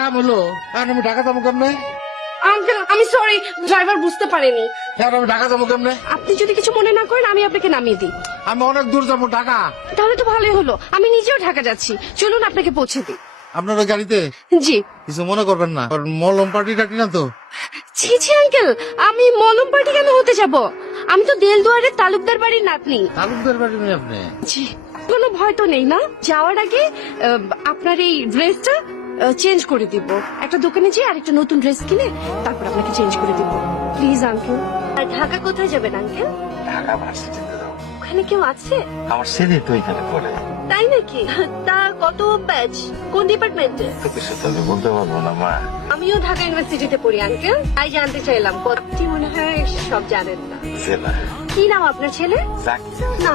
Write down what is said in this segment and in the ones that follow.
কাম হলো আর আমি ঢাকা যাবো কেমনে? আঙ্কেল আমি সরি, ড্রাইভার বুঝতে পারেনি। আর আমি ঢাকা যাবো কেমনে? আপনি যদি কিছু মনে না করেন আমি আপনাকে নামিয়ে দিই। আমি অনেক দূর যাবো ঢাকা। তাহলে তো ভালোই হলো, আমি নিজেও ঢাকা যাচ্ছি, চলুন আপনাকে পৌঁছে দিই। আপনার ওই গাড়িতে জি। কিছু মনে করবেন না, আর মলম পার্টি টাটি না তো? ছি ছি আঙ্কেল, আমি মলম পার্টি কেন হতে যাব? আমি তো দেলদুয়ারের তালুকদার বাড়ির নাতনি। তালুকদার বাড়ি নেই আপনি? জি। কোনো ভয় তো নেই না? যাওয়ার আগে আপনার এই ড্রেসটা চেঞ্জ করে দিব। একটা দোকানে যেয়ে আরেকটা নতুন ড্রেস কিনে তারপর আপনাকে চেঞ্জ করে দিব। Please uncle. আর ঢাকা কোথায় যাবেন আঙ্কেল? ঢাকা ভার্সিটিতে যাবো। ওখানে কেউ আছে? আমার ছেলে তো এখানে পড়ে। তাই নাকি? তা কত ব্যাচ, কোন ডিপার্টমেন্টে? তো কিছু তো আমি বলতে পারবো না মা। আমিও ঢাকা ইউনিভার্সিটিতে পড়ি আঙ্কেল, তাই জানতে চাইলাম। আপনি মনে হয় সব জানেন না। জেলা কি নাম আপনার ছেলে? জাকি। না,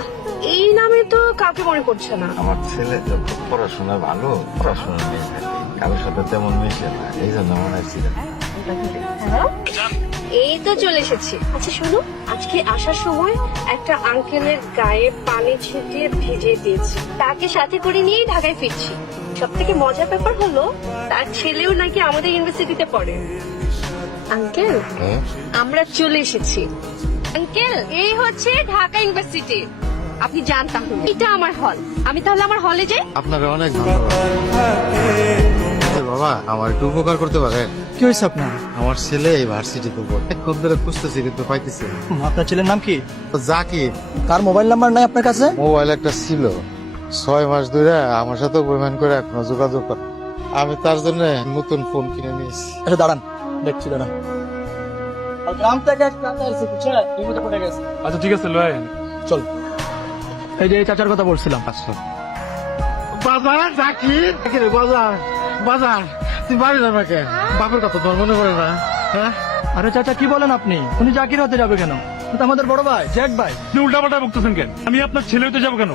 এই নামে তো কাউকে মনে করছে না। আমার ছেলে যত পড়াশোনা ভালো, পড়াশোনা নিয়ে থাকে, কারোর সাথে তেমন মিশে না, এই জন্য মনে হচ্ছিল। এই তো চলে এসেছি। আচ্ছা শোনো, আজকে আসার সময় একটা আঙ্কেলের গায়ে পানি ছিটিয়ে ভিজিয়ে দিয়েছি, তাকে সাথে করে নিয়েই ঢাকায় ফিরছি। সব থেকে মজার ব্যাপার হলো তার ছেলেও নাকি আমাদের ইউনিভার্সিটিতে পড়ে। আঙ্কেল আমরা চলে এসেছি। আঙ্কেল এই হচ্ছে ঢাকা ইউনিভার্সিটি, আপনি যান তাহলে। এটা আমার হল, আমি তাহলে আমার হলে যাই। আপনাকে অনেক ধন্যবাদ। বাবা আমার একটু উপকার করতে পারেন? কি হয়েছে আপনার? আমার ছেলে এই ভার্সিটিতে পড়ে, কোন ধরে খুঁজতেছি কিন্তু পাইতেছি না। আপনার ছেলের নাম কি? তো জাকির। কার মোবাইল নাম্বার নাই আপনার কাছে? মোবাইল একটা ছিল, 6 মাস ধরে আমার সাথে অভিমান করে এখনো যোগাযোগ করে। আমি তার জন্য নতুন ফোন কিনে নিয়েছি। আচ্ছা দাঁড়ান, দেখছি দাঁড়ান। গ্রাম থেকে এক কাকা এসে বুঝছে বিপদে পড়ে গেছে। আচ্ছা ঠিক আছে লয় চল, এই যে এই চাচার কথা বলছিলাম। আচ্ছা বাজার জাকির, বাজার বাজার তুই বাড়ি না আমাকে, বাপের কথা তোর মনে পড়ে না? হ্যাঁ আরে চাচা কি বলেন আপনি? উনি জাকির হতে যাবে কেন? উনি তো আমাদের বড় ভাই, জ্যাক ভাই। আপনি উল্টাপাল্টা বকতেছেন কেন? আমি আপনার ছেলে হতে যাবো কেন?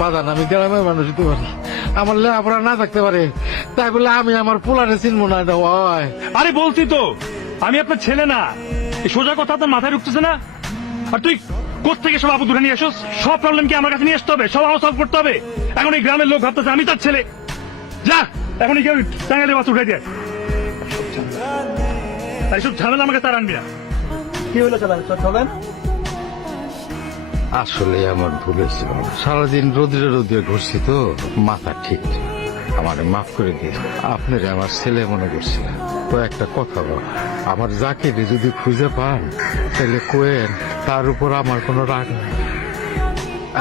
বাজার আমি গ্রামের মানুষ হতে পারি, আমার লেখাপড়া না থাকতে পারে, তাই বলে আমি আমার পোলারে চিনবো না? এটা হয়? আরে বলছি তো আমি আপনার ছেলে না। এই সোজা কথা আপনার মাথায় ঢুকতেছে না? আর তুই কোত্থেকে সব আবু ধরে নিয়ে আসোস? সব প্রবলেম কি আমার কাছে নিয়ে আসতে হবে? সব আমার সলভ করতে হবে? এখন এই গ্রামের লোক ভাবতেছে আমি তার ছেলে। যা এখনই কেউ টাঙ্গালে বাস উঠে যায়। তাই সব ঝামেলা আমাকে তার আনবি না। কি হলো চালা, চলেন। আসলে আমার ভুল হয়েছিল, সারাদিন রোদ্রে রোদ্রে ঘুরছি তো মাথা ঠিক নেই। আমার মাফ করে দিয়ে আপনার আমার ছেলে মনে করছি। তো একটা কথা বল, আমার জাকিরে যদি খুঁজে পান তাহলে কোয়েন তার উপর আমার কোনো রাগ নেই।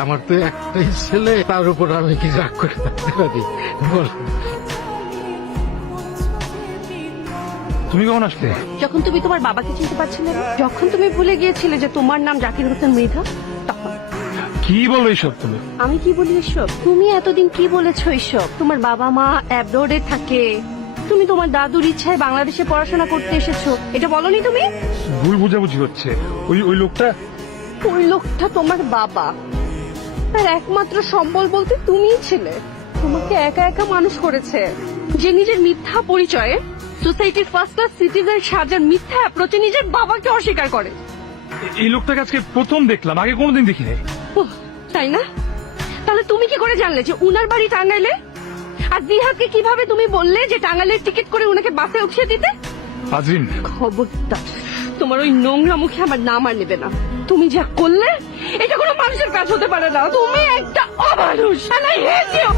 আমার তো একটাই ছেলে, তার উপর আমি কি রাগ করে থাকতে পারি বল? তুমি কখন আসলে? যখন তুমি তোমার বাবাকে চিনতে পারছিলে না, যখন তুমি ভুলে গিয়েছিলে যে তোমার নাম জাকির হোসেন মৃধা, তখন। কি বলো এইসব তুমি? আমি কি বলি এসব? তুমি এতদিন কি বলেছো এসব? তোমার বাবা মা অ্যাব্রোডে থাকে, তুমি তোমার দাদুর ইচ্ছায় বাংলাদেশে পড়াশোনা করতে এসেছো, এটা বলনি তুমি? ভুল বুঝাবুঝি হচ্ছে। ওই লোকটা ওই লোকটা তোমার বাবা, তার একমাত্র সম্বল বলতে তুমিই ছিলে। তোমাকে একা একা মানুষ করেছে, যে নিজের মিথ্যা পরিচয়ে সোসাইটির ফার্স্ট ক্লাস সিটিজেন সাজার মিথ্যা অ্যাপ্রোচে নিজের বাবাকে অস্বীকার করে। এই লোকটাকে আজকে প্রথম দেখলাম, আগে কোনোদিন দেখিনি। ওহ, তাই না? তাহলে তুমি কি করে জানলে যে উনার বাড়ি টাঙ্গাইলে? আর জিহাদকে কিভাবে তুমি বললে যে টাঙ্গাইলের টিকিট করে উনাকে বাসে উঠিয়ে দিতে? আজরিন খবরদার, তোমার ওই নোংরা মুখে আমার নাম আর নেবে না। তুমি যা করলে এটা কোনো মানুষের কাজ হতে পারে না। তুমি একটা অমানুষ। And I hate you!